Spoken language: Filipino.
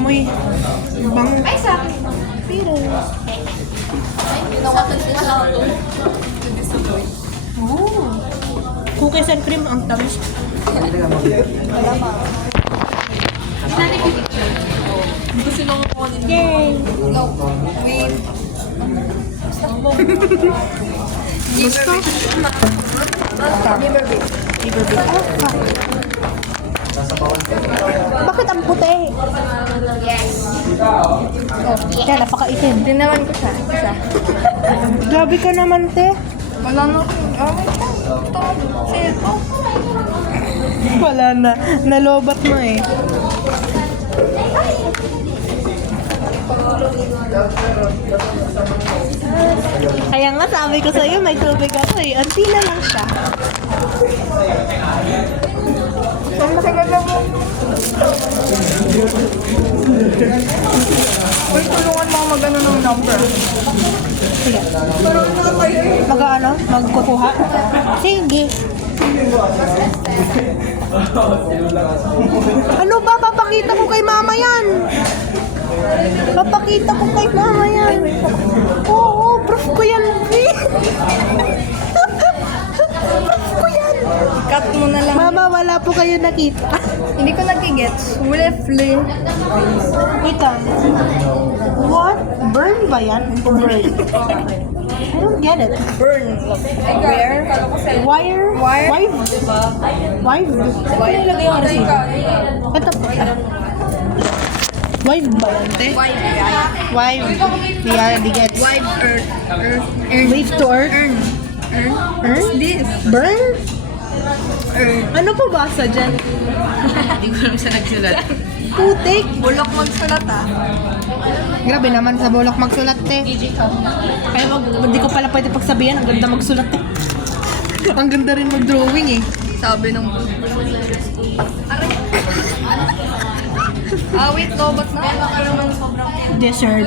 amoy. Bang. Ay, sa akin. Pero. Ginawa ko siya sa auto. Oh. Cookies and cream ang tamis. Wala ma. Natin pipicture. Gusto nung kunin. Yay! No. Wait. Gusto? Liver bake. Liver bake. Bakit ang puti? Yes. Kaya napakaitim. Tinaman ko siya. Isa. Grabe ka naman, te. Wala na. Ito. Ito. Wala na. Nalobat mo eh. Kaya nga sabi ko sa'yo, may tubig ako eh. Anti na lang siya. Ang nakagala mo. Uy, tulungan mo ako mag-ano ng number. Sige. Mag-ano? Magkukuha? Sige. Ano ba? Papakita ko kay mama yan. Papakita ko kay mama yan. Oo, proof ko yan. Proof ko yan. Cut mo na lang. Mama, wala po kayo nakita. Hindi ko nagigets. Willfully. Ito. What? Burn ba yan? Burn. I don't get it. Burn. Where? Wire? Wire? Wive? Wive? Wire. Ilagay yung receipt. Ito po. Wive ba yan, te? Wife. Wive. Yeah, di gets. Wife. Earth. Earn. Wave to earth? Earn. Earn? Earn? This. Burn? Earn. Ano po basa dyan? Hindi ko alam sa nagsulat. Putik. Bulok magsulat ah. Grabe naman sa bulok magsulat, te. Kaya hindi ko pala pwede pagsabihan. Ang ganda magsulat, te. Ang ganda rin mag-drawing, eh. Sabi ng... wait, lobat na. Naman sobrang... Dessert.